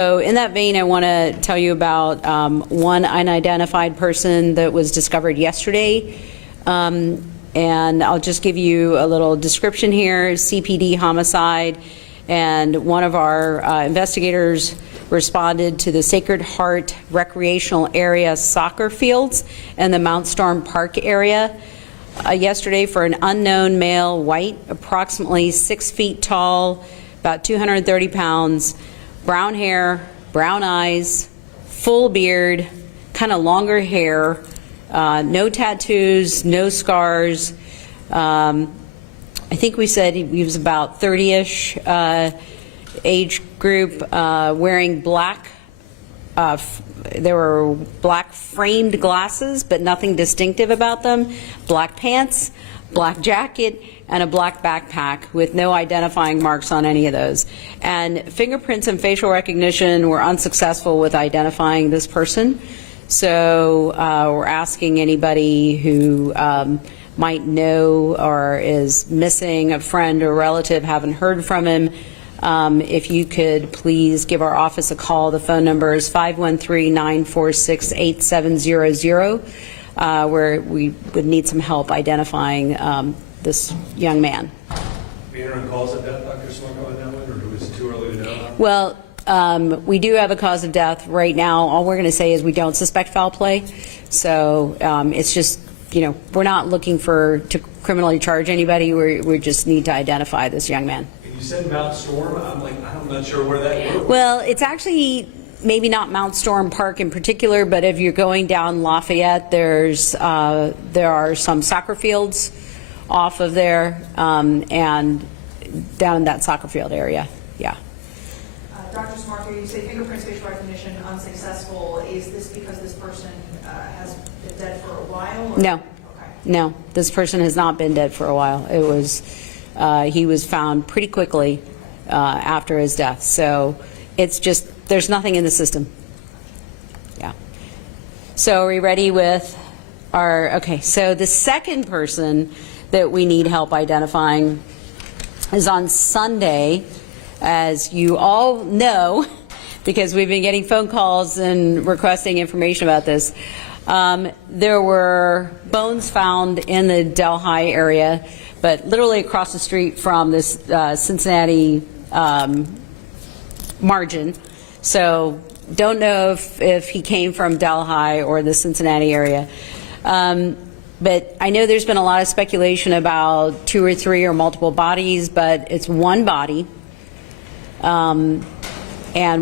So in that vein, I want to tell you about one unidentified person that was discovered yesterday. And I'll just give you a little description here. CPD homicide, and one of our investigators responded to the Sacred Heart Recreational Area soccer fields and the Mount Storm Park area yesterday for an unknown male, white, approximately 6 feet tall, about 230 pounds, brown hair, brown eyes, full beard, kind of longer hair, no tattoos, no scars. I think we said he was about 30-ish age group, wearing black, there were black framed glasses, but nothing distinctive about them, black pants, black jacket, and a black backpack with no identifying marks on any of those. And fingerprints and facial recognition were unsuccessful with identifying this person. So we're asking anybody who might know or is missing a friend or relative, haven't heard from him, if you could please give our office a call. The phone number is 513-946-8700, where we would need some help identifying this young man. Any cause of death, Dr. Smarko, on that one, or is it too early to know? Well, we do have a cause of death right now. All we're going to say is we don't suspect foul play. So it's just, you know, we're not looking to criminally charge anybody. We just need to identify this young man. And you said Mount Storm. I'm not sure where that was. Well, it's actually maybe not Mount Storm Park in particular, but if you're going down Lafayette, there are some soccer fields off of there, and down in that soccer field area. Yeah. Dr. Smarko, you say fingerprints, facial recognition unsuccessful. Is this because this person has been dead for a while? Or? No. Okay. No, this person has not been dead for a while. It was he was found pretty quickly after his death. So it's just there's nothing in the system. Yeah. So are we ready with our? Okay. So the second person that we need help identifying is on Sunday. As you all know, because we've been getting phone calls and requesting information about this, there were bones found in the Delhi area, but literally across the street from this Cincinnati margin. So don't know if he came from Delhi or the Cincinnati area. But I know there's been a lot of speculation about 2 or 3 or multiple bodies, but it's one body. And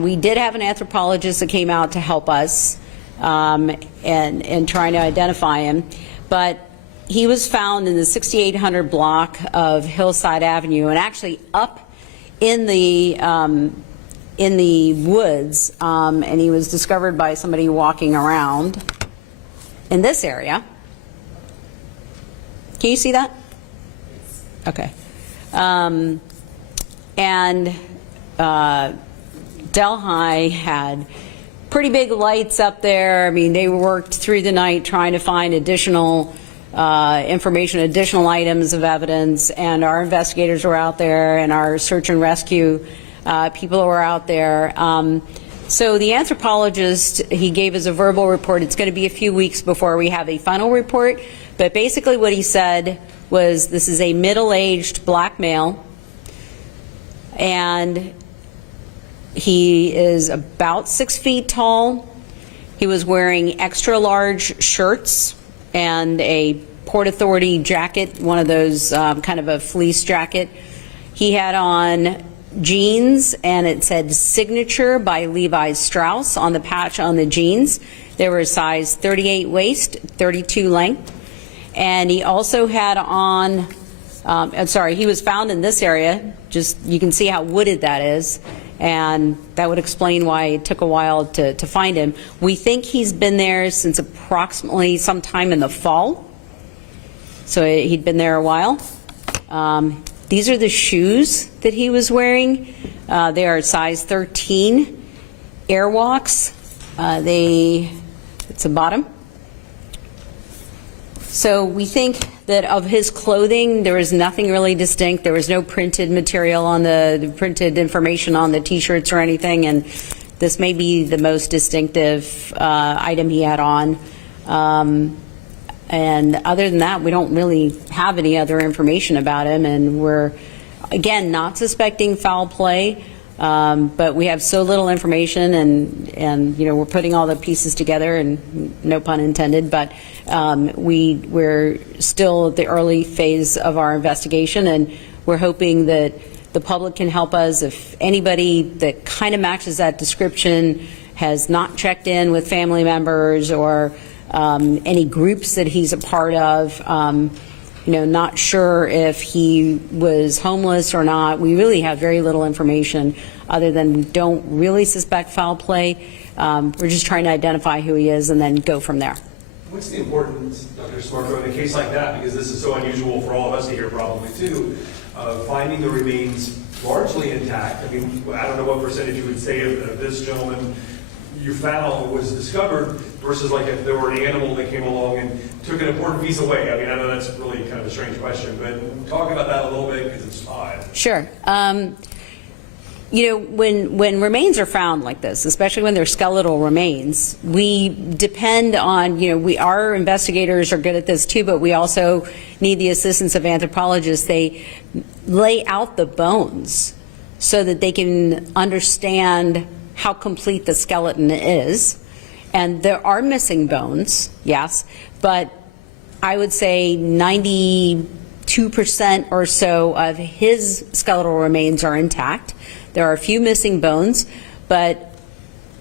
we did have an anthropologist that came out to help us in trying to identify him. But he was found in the 6800 block of Hillside Avenue, and actually up in the woods, and he was discovered by somebody walking around in this area. Can you see that? Okay. Delhi had pretty big lights up there. I mean, they worked through the night trying to find additional information, additional items of evidence, and our investigators were out there, and our search and rescue people were out there. So the anthropologist, he gave us a verbal report. It's going to be a few weeks before we have a final report, but basically what he said was this is a middle-aged black male, and he is about 6 feet tall. He was wearing extra large shirts and a Port Authority jacket, one of those kind of a fleece jacket. He had on jeans, and it said Signature by Levi Strauss on the patch on the jeans. They were a size 38 waist, 32 length. And he also had on, he was found in this area. Just, you can see how wooded that is. And that would explain why it took a while to find him. We think he's been there since approximately sometime in the fall. So he'd been there a while. These are the shoes that he was wearing. They are size 13 Airwalks. It's a bottom. So we think that of his clothing, there was nothing really distinct. There was no printed material on the printed information on the T-shirts or anything, and this may be the most distinctive item he had on. And other than that, we don't really have any other information about him, and we're, again, not suspecting foul play, but we have so little information, and we're putting all the pieces together, and no pun intended, but we're still at the early phase of our investigation, and we're hoping that the public can help us. If anybody that kind of matches that description has not checked in with family members or any groups that he's a part of, not sure if he was homeless or not. We really have very little information other than we don't really suspect foul play. We're just trying to identify who he is and then go from there. What's the importance, Dr. Smarko, in a case like that, because this is so unusual for all of us to hear probably too, finding the remains largely intact? I mean, I don't know what percentage you would say of this gentleman you found was discovered versus like if there were an animal that came along and took an important piece away. I mean, I know that's really kind of a strange question, but talk about that a little bit because it's odd. Sure. When remains are found like this, especially when they're skeletal remains, we depend on, our investigators are good at this too, but we also need the assistance of anthropologists. They lay out the bones so that they can understand how complete the skeleton is. And there are missing bones, yes, but I would say 92% or so of his skeletal remains are intact. There are a few missing bones, but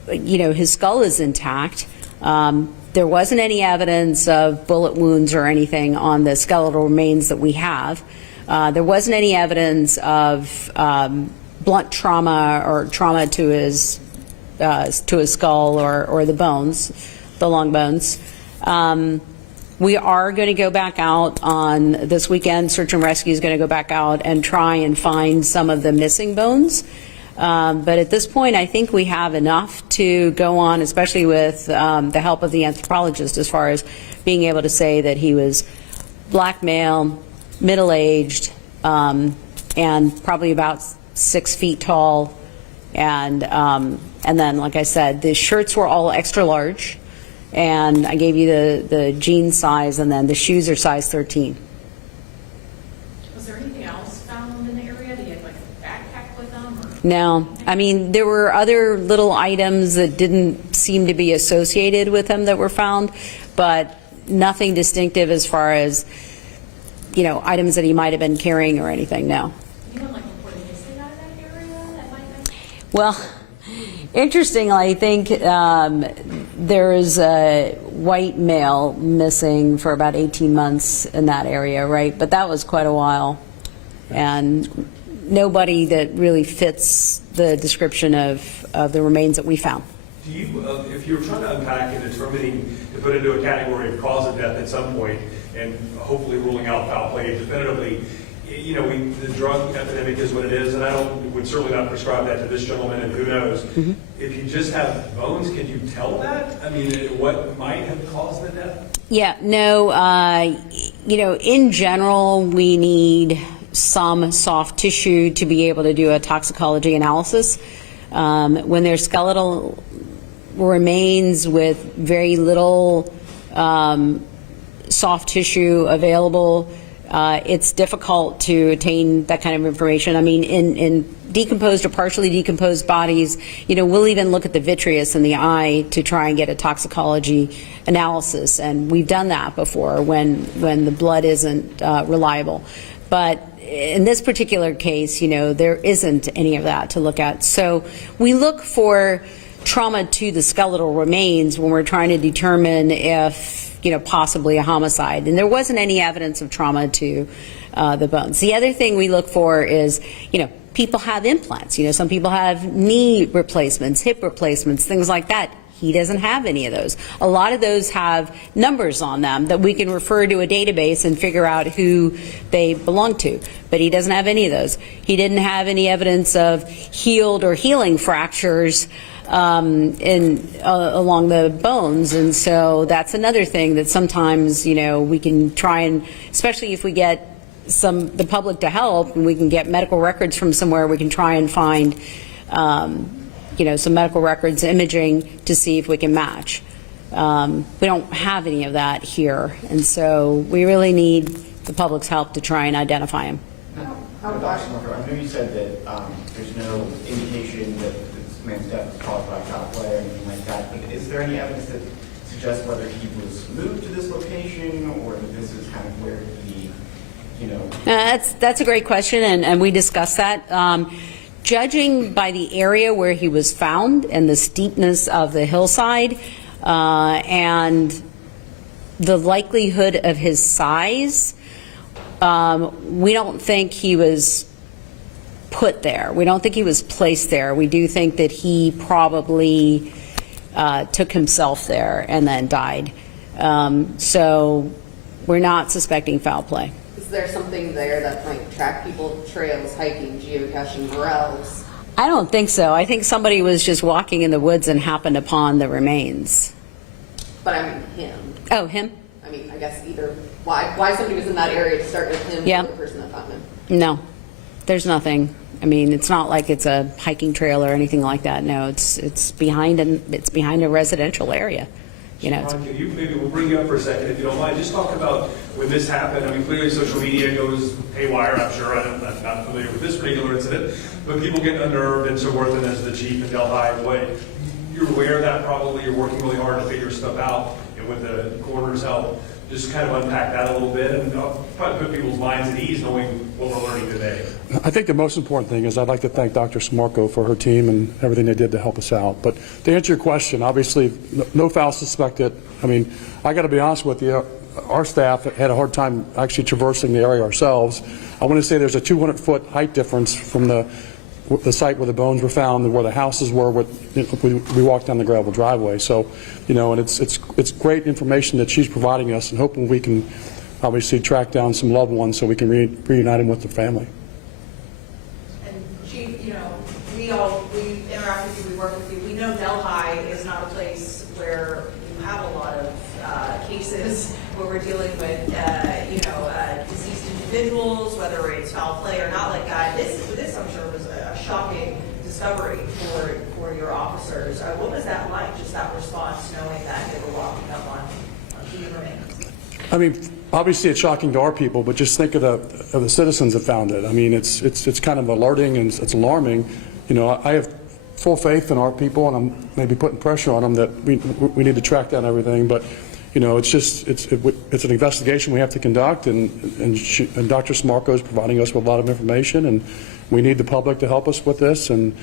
his skull is intact. There wasn't any evidence of bullet wounds or anything on the skeletal remains that we have. There wasn't any evidence of blunt trauma or trauma to his skull or the bones, the long bones. We are going to go back out on this weekend. Search and Rescue is going to go back out and try and find some of the missing bones. But at this point, I think we have enough to go on, especially with the help of the anthropologist, as far as being able to say that he was black male, middle-aged, and probably about 6 feet tall. And then, like I said, the shirts were all extra large. And I gave you the jean size, and then the shoes are size 13. Was there anything else found in the area? Did he have like a backpack with them? Or? No. I mean, there were other little items that didn't seem to be associated with him that were found, but nothing distinctive as far as, items that he might have been carrying or anything, no. Anyone like reported missing out of that area that might have? Well, interestingly, I think there is a white male missing for about 18 months in that area, right? But that was quite a while. And nobody that really fits the description of the remains that we found. Do you, if you're trying to unpack and determining to put into a category of cause of death at some point, and hopefully ruling out foul play definitively, the drug epidemic is what it is, and I would certainly not prescribe that to this gentleman, and who knows. Mm-hmm. If you just have bones, can you tell that? I mean, what might have caused the death? Yeah, no, in general, we need some soft tissue to be able to do a toxicology analysis. When there's skeletal remains with very little soft tissue available, it's difficult to attain that kind of information. I mean, in decomposed or partially decomposed bodies, we'll even look at the vitreous in the eye to try and get a toxicology analysis, and we've done that before when the blood isn't reliable. But in this particular case, there isn't any of that to look at. So we look for trauma to the skeletal remains when we're trying to determine if possibly a homicide. And there wasn't any evidence of trauma to the bones. The other thing we look for is, people have implants. Some people have knee replacements, hip replacements, things like that. He doesn't have any of those. A lot of those have numbers on them that we can refer to a database and figure out who they belong to. But he doesn't have any of those. He didn't have any evidence of healed or healing fractures along the bones, and so that's another thing that sometimes we can try and, especially if we get the public to help and we can get medical records from somewhere, we can try and find some medical records, imaging to see if we can match. We don't have any of that here, and so we really need the public's help to try and identify him. I know you said that there's no indication that this man's death was caused by foul play or anything like that, but is there any evidence that suggests whether he was moved to this location or that this is kind of where he, That's a great question, and we discussed that. Judging by the area where he was found and the steepness of the hillside and the likelihood of his size, we don't think he was put there. We don't think he was placed there. We do think that he probably took himself there and then died. So we're not suspecting foul play. Is there something there that might track people, trails, hiking, geocaching, morels? I don't think so. I think somebody was just walking in the woods and happened upon the remains. But I mean him. Oh, him? I mean, I guess either why somebody was in that area to start with him Yeah. or the person that found him. No, there's nothing. I mean, it's not like it's a hiking trail or anything like that. No, it's behind a residential area. Ron, can you, maybe we'll bring you up for a second if you don't mind. Just talk about when this happened. I mean, clearly social media goes haywire, I'm sure. I'm not familiar with this particular incident, but people get unnerved, and so forth, and as the chief in Delhi, you're aware of that probably. You're working really hard to figure stuff out, and with the coroner's help, just kind of unpack that a little bit and probably put people's minds at ease knowing what we're learning today. I think the most important thing is I'd like to thank Dr. Smarko for her team and everything they did to help us out. But to answer your question, obviously, no foul suspected. I mean, I got to be honest with you, our staff had a hard time actually traversing the area ourselves. I want to say there's a 200-foot height difference from the site where the bones were found and where the houses were. We walked down the gravel driveway. So, and it's great information that she's providing us, and hoping we can obviously track down some loved ones so we can reunite them with their family. And Chief, we interact with you, we work with you. We know Delhi is not a place where you have a lot of cases where we're dealing with, deceased individuals, whether it's foul play or not like that. This I'm sure was a shocking discovery for your officers. What was that like, just that response, knowing that they were walking up on human remains? I mean, obviously it's shocking to our people, but just think of the citizens that found it. I mean, it's kind of alerting and it's alarming. I have full faith in our people, and I'm maybe putting pressure on them that we need to track down everything. But it's an investigation we have to conduct, and Dr. Smarko is providing us with a lot of information, and we need the public to help us with this. And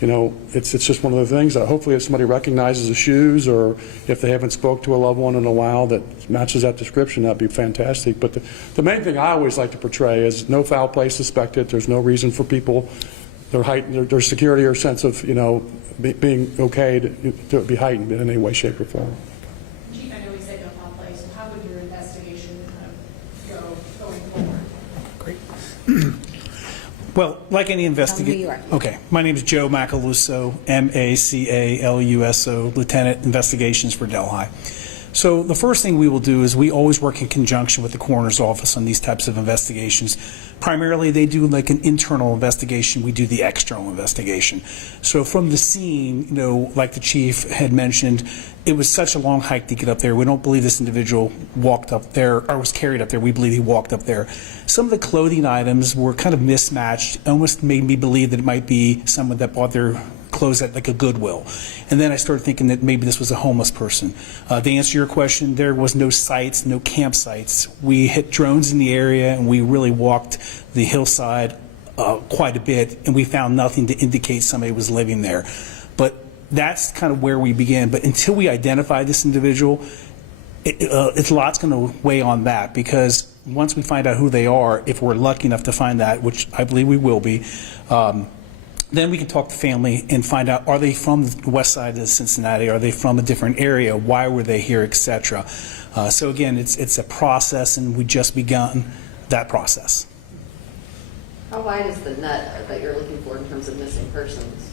it's just one of the things that hopefully if somebody recognizes the shoes, or if they haven't spoke to a loved one in a while that matches that description, that'd be fantastic. But the main thing I always like to portray is no foul play suspected. There's no reason for people, their security or sense of being okay to be heightened in any way, shape, or form. Chief, I know we said no foul play, so how would your investigation kind of go going forward? Great. Well, like any investigation. Okay, my name is Joe Macaluso, Macaluso, Lieutenant Investigations for Delhi. So the first thing we will do is we always work in conjunction with the coroner's office on these types of investigations. Primarily, they do like an internal investigation. We do the external investigation. So from the scene, like the chief had mentioned, it was such a long hike to get up there. We don't believe this individual walked up there or was carried up there. We believe he walked up there. Some of the clothing items were kind of mismatched, almost made me believe that it might be someone that bought their clothes at like a Goodwill. And then I started thinking that maybe this was a homeless person. To answer your question, there was no sites, no campsites. We hit drones in the area, and we really walked the hillside quite a bit, and we found nothing to indicate somebody was living there. But that's kind of where we began. But until we identify this individual, it's a lot's going to weigh on that, because once we find out who they are, if we're lucky enough to find that, which I believe we will be, then we can talk to family and find out, are they from the west side of Cincinnati? Are they from a different area? Why were they here, etc. So again, it's a process, and we just begun that process. How wide is the net that you're looking for in terms of missing persons?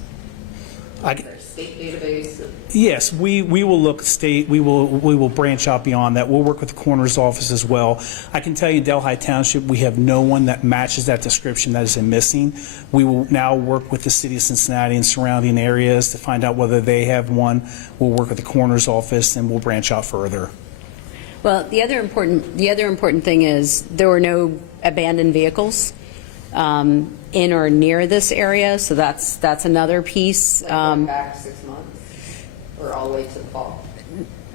I- Is there a state database? Yes, we will look state, we will branch out beyond that. We'll work with the coroner's office as well. I can tell you in Delhi Township, we have no one that matches that description that is missing. We will now work with the city of Cincinnati and surrounding areas to find out whether they have one. We'll work with the coroner's office and we'll branch out further. Well, the other important thing is there were no abandoned vehicles in or near this area, so that's another piece. Going back 6 months or all the way to the fall?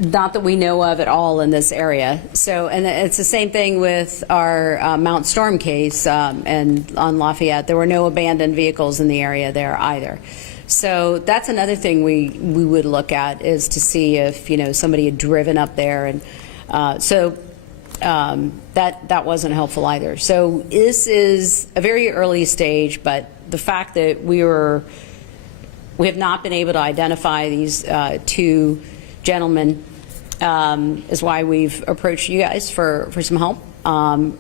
Not that we know of at all in this area. So, and it's the same thing with our Mount Storm case and on Lafayette. There were no abandoned vehicles in the area there either. So that's another thing we would look at, is to see if, you know, somebody had driven up there, and that wasn't helpful either. So this is a very early stage, but the fact that we have not been able to identify these two gentlemen is why we've approached you guys for some help.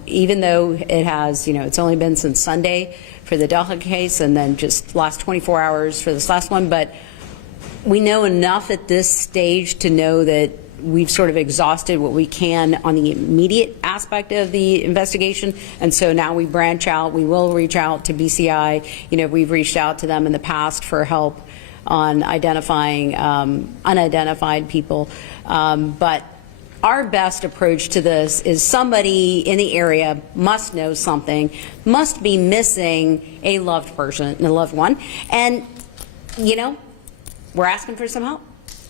Even though it has, you know, it's only been since Sunday for the Delhi case, and then just last 24 hours for this last one, but we know enough at this stage to know that we've sort of exhausted what we can on the immediate aspect of the investigation, and so now we branch out. We will reach out to BCI. You know, we've reached out to them in the past for help on identifying unidentified people, but our best approach to this is somebody in the area must know something, must be missing a loved person, a loved one, and, you know, we're asking for some help.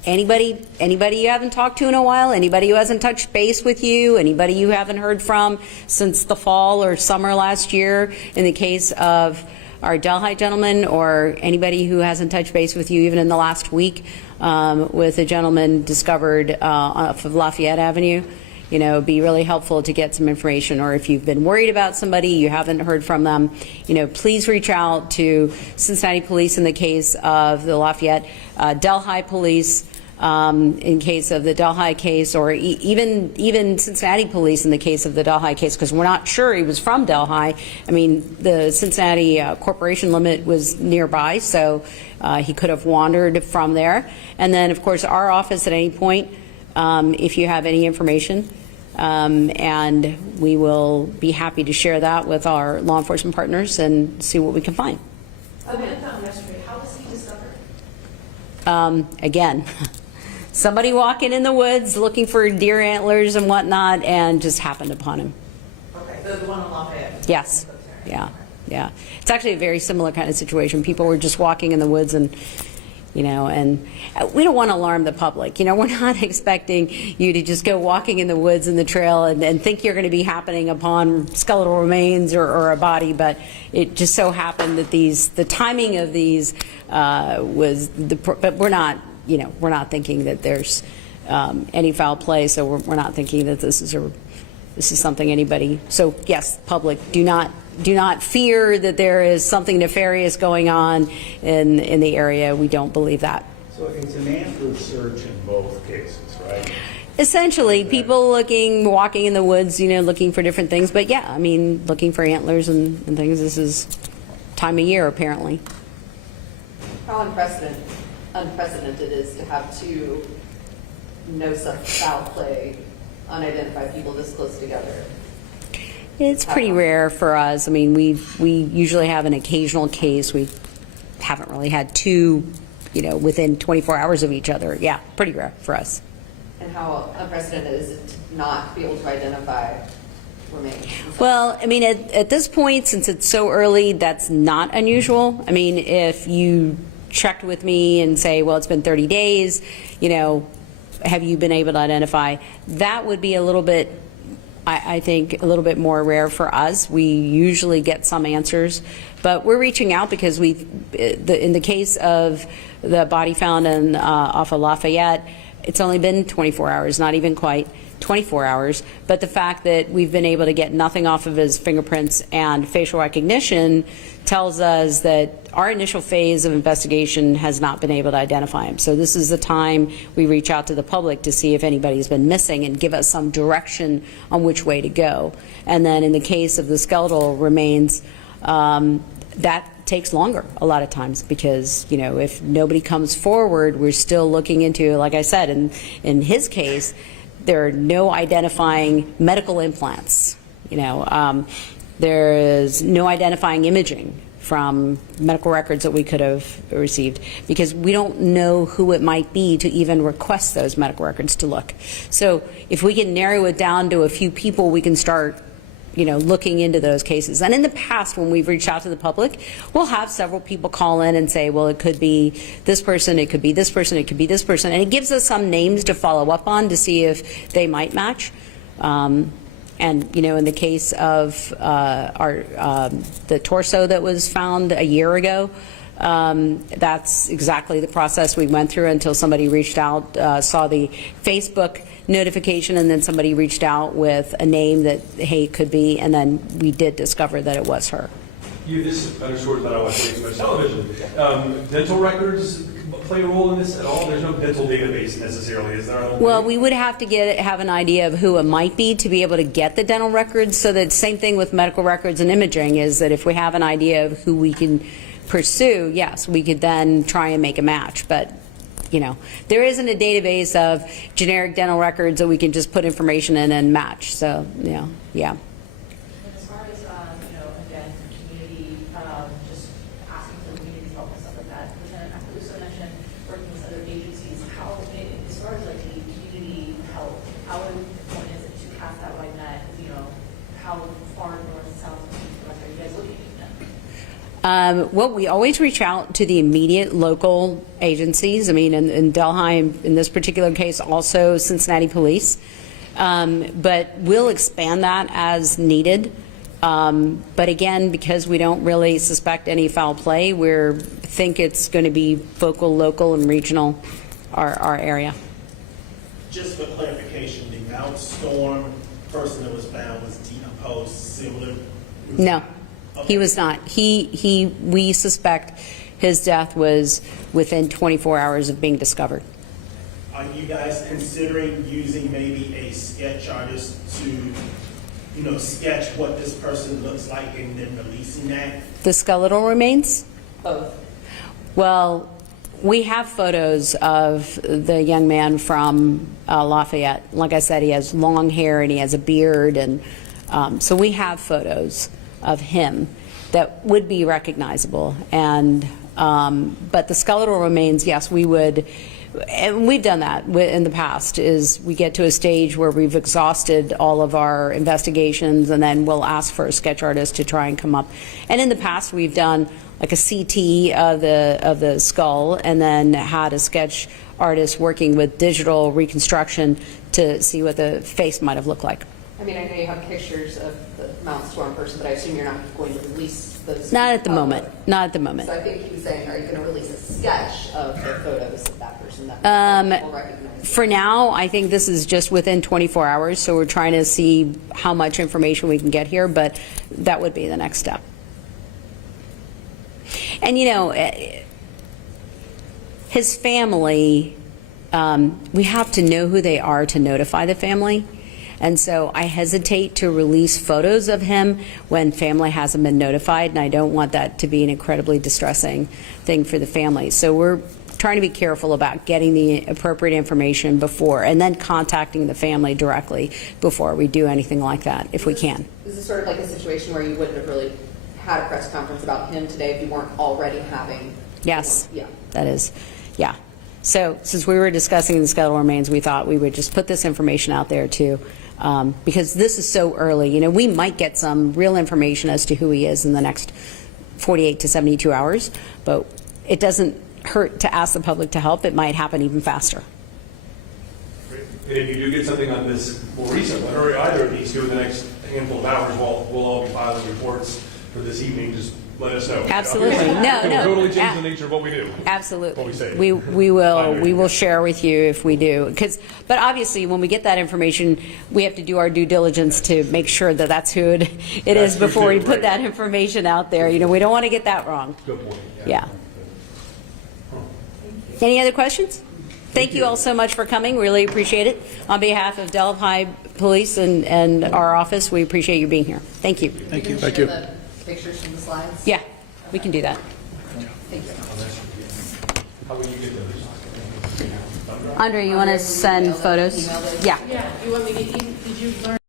Anybody you haven't talked to in a while, anybody who hasn't touched base with you, anybody you haven't heard from since the fall or summer last year in the case of our Delhi gentleman, or anybody who hasn't touched base with you even in the last week with a gentleman discovered off of Lafayette Avenue. You know, it'd be really helpful to get some information, or if you've been worried about somebody, you haven't heard from them, you know, please reach out to Cincinnati Police in the case of the Lafayette, Delhi Police in case of the Delhi case, or even Cincinnati Police in the case of the Delhi case, because we're not sure he was from Delhi. I mean, the Cincinnati corporation limit was nearby, so he could have wandered from there. And then, of course, our office at any point, if you have any information, and we will be happy to share that with our law enforcement partners and see what we can find. A man found yesterday, how was he discovered? Again, somebody walking in the woods looking for deer antlers and whatnot, and just happened upon him. Okay, the one in Lafayette? Yes. Yeah. Yeah. It's actually a very similar kind of situation. People were just walking in the woods, and, you know, and we don't want to alarm the public. You know, we're not expecting you to just go walking in the woods and the trail and think you're going to be happening upon skeletal remains or a body, but it just so happened that the timing of these but we're not, you know, we're not thinking that there's any foul play, so we're not thinking that this is something anybody. So yes, public, do not fear that there is something nefarious going on in the area. We don't believe that. So it's an antler search in both cases, right? Essentially, people walking in the woods, you know, looking for different things. But yeah, I mean, looking for antlers and things. This is time of year, apparently. How unprecedented it is to have two no such foul play, unidentified people this close together. It's pretty rare for us. I mean, we usually have an occasional case. We haven't really had two, you know, within 24 hours of each other. Yeah, pretty rare for us. And how unprecedented is it to not be able to identify remains? Well, I mean, at this point, since it's so early, that's not unusual. I mean, if you checked with me and say, well, it's been 30 days, you know, have you been able to identify? That would be a little bit, I think, a little bit more rare for us. We usually get some answers, but we're reaching out because in the case of the body found off of Lafayette, it's only been 24 hours, not even quite 24 hours, but the fact that we've been able to get nothing off of his fingerprints and facial recognition tells us that our initial phase of investigation has not been able to identify him. So this is the time we reach out to the public to see if anybody's been missing and give us some direction on which way to go. And then in the case of the skeletal remains, that takes longer a lot of times because, you know, if nobody comes forward, we're still looking into, like I said, in his case, there are no identifying medical implants. You know, there is no identifying imaging from medical records that we could have received because we don't know who it might be to even request those medical records to look. So if we can narrow it down to a few people, we can start, you know, looking into those cases. And in the past, when we've reached out to the public, we'll have several people call in and say, well, it could be this person, it could be this person, it could be this person. And it gives us some names to follow up on to see if they might match. And, you know, in the case of the torso that was found a year ago, that's exactly the process we went through until somebody reached out, saw the Facebook notification, and then somebody reached out with a name that, hey, it could be, and then we did discover that it was her. This underscores that I watch way too much television. Dental records play a role in this at all? There's no dental database necessarily, is there? Well, we would have to have an idea of who it might be to be able to get the dental records. So that same thing with medical records and imaging is that if we have an idea of who we can pursue, yes, we could then try and make a match. But, you know, there isn't a database of generic dental records that we can just put information in and match. So, yeah. And as far as, you know, again, community, just asking for community help and stuff like that, Lieutenant Macaluso mentioned working with other agencies. How, as far as like the community help, how important is it to cast that wide net? You know, how far north, south, are you guys looking at them? Well, we always reach out to the immediate local agencies. I mean, in Delhi, in this particular case, also Cincinnati Police. But we'll expand that as needed. But again, because we don't really suspect any foul play, we think it's going to be focal, local, and regional, our area. Just for clarification, the Mount Storm person that was found was decomposed, similar? No, Okay. he was not. We suspect his death was within 24 hours of being discovered. Are you guys considering using maybe a sketch artist to, you know, sketch what this person looks like and then releasing that? The skeletal remains? Both. Well, we have photos of the young man from Lafayette. Like I said, he has long hair and he has a beard, and so we have photos of him that would be recognizable. And but the skeletal remains, yes, we would. And we've done that in the past, is we get to a stage where we've exhausted all of our investigations, and then we'll ask for a sketch artist to try and come up. And in the past, we've done like a CT of the skull, and then had a sketch artist working with digital reconstruction to see what the face might have looked like. I mean, I know you have pictures of the Mount Storm person, but I assume you're not going to release those. Not at the moment. Not at the moment. So I think he was saying, are you going to release a sketch of the photos of that person that people recognize? For now, I think this is just within 24 hours, so we're trying to see how much information we can get here, but that would be the next step. And, you know, his family, we have to know who they are to notify the family. And so I hesitate to release photos of him when family hasn't been notified, and I don't want that to be an incredibly distressing thing for the family. So we're trying to be careful about getting the appropriate information before, and then contacting the family directly before we do anything like that, if we can. Is this sort of like a situation where you wouldn't have really had a press conference about him today if you weren't already having? Yes, Yeah. that is, yeah. So since we were discussing the skeletal remains, we thought we would just put this information out there too. Because this is so early. You know, we might get some real information as to who he is in the next 48 to 72 hours, but it doesn't hurt to ask the public to help. It might happen even faster. Great. And if you do get something on this more recent one, or either of these two in the next handful of hours, we'll all be filing reports for this evening. Just let us know. Absolutely. It No. will totally change the nature of what we do. Absolutely. What we say. We will share with you if we do. But obviously, when we get that information, we have to do our due diligence to make sure that that's who it is true, before we too, put right. that information out there. You know, we don't want to get that wrong. Good point. Yeah. Any other questions? Thank you all so much for coming. Really appreciate it. On behalf of Delhi Police and our office, we appreciate you being here. Thank you. Thank you. Share the pictures from the slides? Yeah. we can do that. How would you get those? Andre, you want to send photos? Yeah. Yeah, you want me to, did you learn